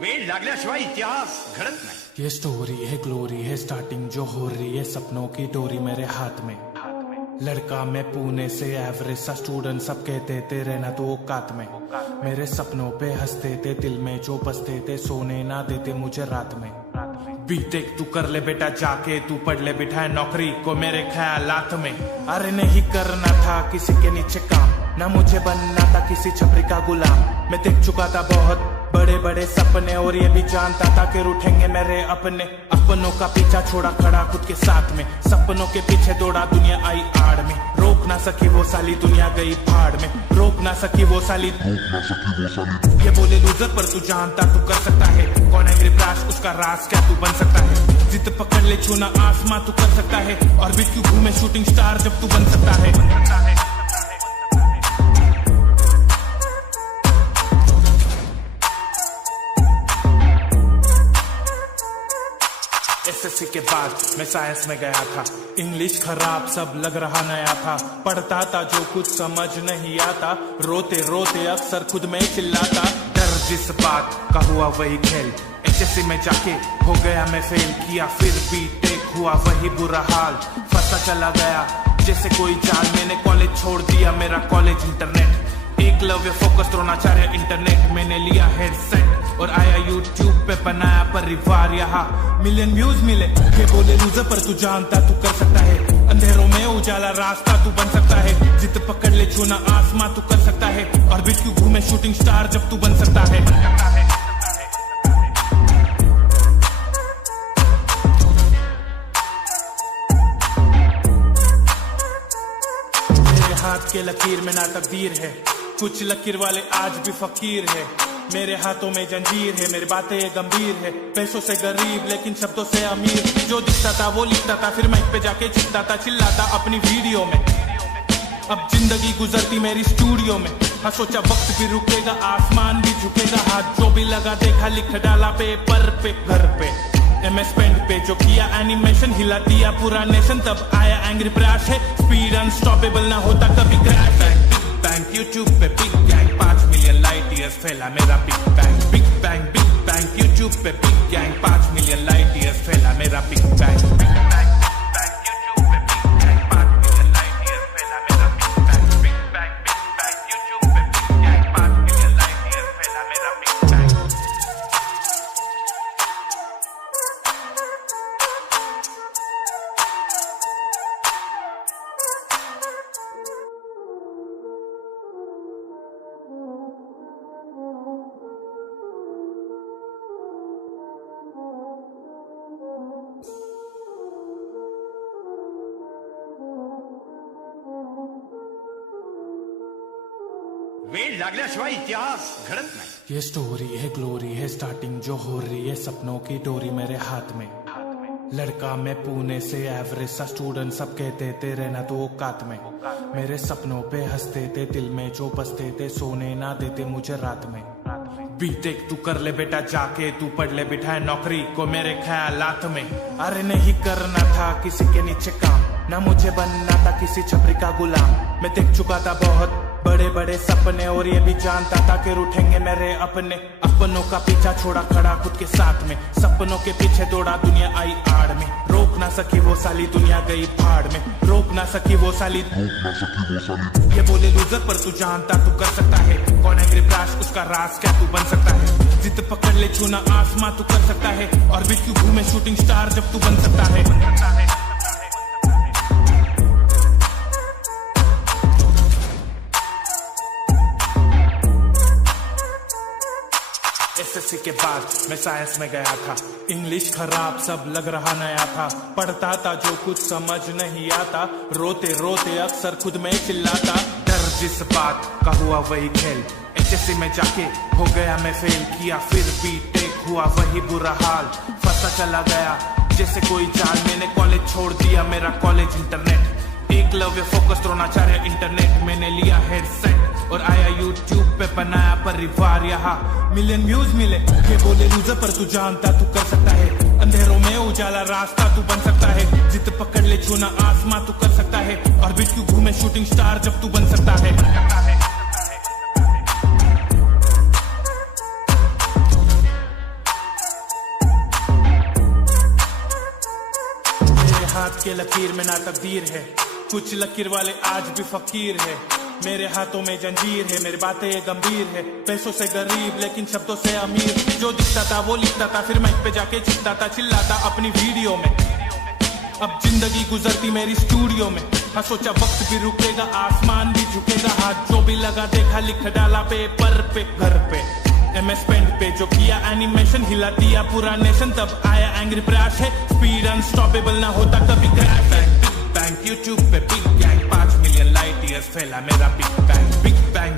वेळ लागल्याशिवाय इतिहास घडत नाही। ये स्टोरी है ग्लोरी है स्टार्टिंग जो हो रही है सपनों की डोरी मेरे हाथ में। लड़का मैं पुणे से एवरेज सा स्टूडेंट सब कहते थे रहना तो औकात में। मेरे सपनों पे हंसते थे दिल में जो बसते थे सोने ना देते मुझे रात में। बीटेक तू कर ले बेटा जाके तू पढ़ ले बिठाए नौकरी को मेरे ख्यालात में। अरे नहीं करना था किसी के नीचे काम ना मुझे बनना था किसी छपरी का गुलाम। मैं देख चुका था बहुत बड़े बड़े सपने और ये भी जानता था कि रूठेंगे मेरे अपने। अपनों का पीछा छोड़ा खड़ा खुद के साथ में सपनों के पीछे दौड़ा दुनिया आई आड़ में। रोक ना सकी वो साली दुनिया गई भाड़ में। रोक ना सकी वो साली ये बोले लूजर पर तू जानता तू कर सकता है। कौन है मेरे प्राश उसका राज क्या तू बन सकता है। जिद पकड़ ले छूना आसमां तू कर सकता है और बीच क्यों घूमे शूटिंग स्टार जब तू बन सकता है। एसएससी के बाद मैं साइंस में गया था। इंग्लिश खराब सब लग रहा नया था। पढ़ता था जो कुछ समझ नहीं आता रोते रोते अक्सर खुद में चिल्लाता। डर जिस बात का हुआ वही खेल। एचएससी में जाके हो गया मैं फेल किया फिर भी टेक हुआ वही बुरा हाल। फंसा चला गया जैसे कोई जाल। मैंने कॉलेज छोड़ दिया मेरा college internet. Eklavya focus Dronacharya internet. मैंने लिया हेडसेट और आया यूट्यूब पे बनाया परिवार। यहाँ मिलियन व्यूज मिले ये बोले लूजर पर तू जानता तू कर सकता है। अंधेरों में उजाला रास्ता तू बन सकता है। जिद पकड़ ले छूना आसमां तू कर सकता है और बीच क्यों घूमे शूटिंग स्टार जब तू बन सकता है। मेरे हाथ के लकीर में ना तकदीर है। कुछ लकीर वाले आज भी फकीर है। मेरे हाथों में जंजीर है मेरी बातें ये गंभीर है। पैसों से गरीब लेकिन शब्दों से अमीर। जो दिखता था वो लिखता था फिर माइक पे जाके चिल्लाता था चिल्लाता अपनी वीडियो में। अब जिंदगी गुजरती मेरी स्टूडियो में। हाँ सोचा वक्त भी रुकेगा आसमान भी झुकेगा। हाथ जो भी लगा देखा लिख डाला पेपर पे घर पे MS पेंट पे जो किया एनिमेशन हिला दिया पूरा नेशन। तब आया एंग्री प्रैश है स्पीड अनस्टॉपेबल ना होता कभी क्रैश है। बैंक यूट्यूब पे big gang 5 million light years फैला मेरा big bang. Big bang YouTube पे big gang 5 million light years फैला मेरा big bang. Big bang YouTube पे big gang 5 million light years फैला मेरा big bang. Big bang YouTube पे big gang 5 million light years फैला मेरा बिग बैंग। वेळ लागल्याशिवाय इतिहास घडत नाही। ये स्टोरी है ग्लोरी है स्टार्टिंग जो हो रही है सपनों की डोरी मेरे हाथ में। लड़का मैं पुणे से एवरेज सा स्टूडेंट सब कहते थे रहना तो औकात में। मेरे सपनों पे हंसते थे दिल में जो बसते थे सोने ना देते मुझे रात में। बीटेक तू कर ले बेटा जाके तू पढ़ ले बिठाए नौकरी को मेरे ख्यालात में। अरे नहीं करना था किसी के नीचे काम ना मुझे बनना था किसी छपरी का गुलाम। मैं देख चुका था बहुत बड़े बड़े सपने और ये भी जानता था कि रूठेंगे मेरे अपने। अपनों का पीछा छोड़ा खड़ा खुद के साथ में सपनों के पीछे दौड़ा दुनिया आई आड़ में। रोक ना सकी वो साली दुनिया गई भाड़ में। रोक ना सकी वो साली ये बोले लूजर पर तू जानता तू कर सकता है। कौन है मेरे प्राश उसका राज क्या तू बन सकता है। जिद पकड़ ले छूना आसमां तू कर सकता है और बीच क्यों घूमे शूटिंग स्टार जब तू बन सकता है। एसएससी के बाद मैं साइंस में गया था। इंग्लिश खराब सब लग रहा नया था। पढ़ता था जो कुछ समझ नहीं आता रोते रोते अक्सर खुद में चिल्लाता। डर जिस बात का हुआ वही खेल। एचएससी में जाके हो गया मैं फेल किया फिर भी टेक हुआ वही बुरा हाल। फंसा चला गया जैसे कोई जाल। मैंने कॉलेज छोड़ दिया मेरा college internet. Eklavya focus Dronacharya internet. मैंने लिया हेडसेट और आया यूट्यूब पे बनाया परिवार। यहाँ मिलियन व्यूज मिले ये बोले लूजर पर तू जानता तू कर सकता है। अंधेरों में उजाला रास्ता तू बन सकता है। जिद पकड़ ले छूना आसमां तू कर सकता है और बीच क्यों घूमे शूटिंग स्टार जब तू बन सकता है। हाथ के लकीर में ना तकदीर है, कुछ लकीर वाले आज भी फकीर है। मेरे हाथों में जंजीर है, मेरी बातें गंभीर है, पैसों से गरीब लेकिन शब्दों से अमीर। जो दिखता था वो लिखता था, फिर माइक पे जाके चिल्लाता था, चिल्लाता अपनी वीडियो में। अब जिंदगी गुजरती मेरी स्टूडियो में, हाँ सोचा वक्त भी रुकेगा, आसमान भी झुकेगा, हाथ जो भी लगा देखा लिख डाला पेपर पे। घर पे MS पेंट पे जो किया एनिमेशन, हिला दिया पूरा नेशन, तब आया एंग्री क्रैश है, स्पीड अनस्टॉपेबल ना होता कभी क्रैश है। बिग बैंग यूट्यूब पे big gang, 5 million light years फैला मेरा बिग बैंग, बिग बैंग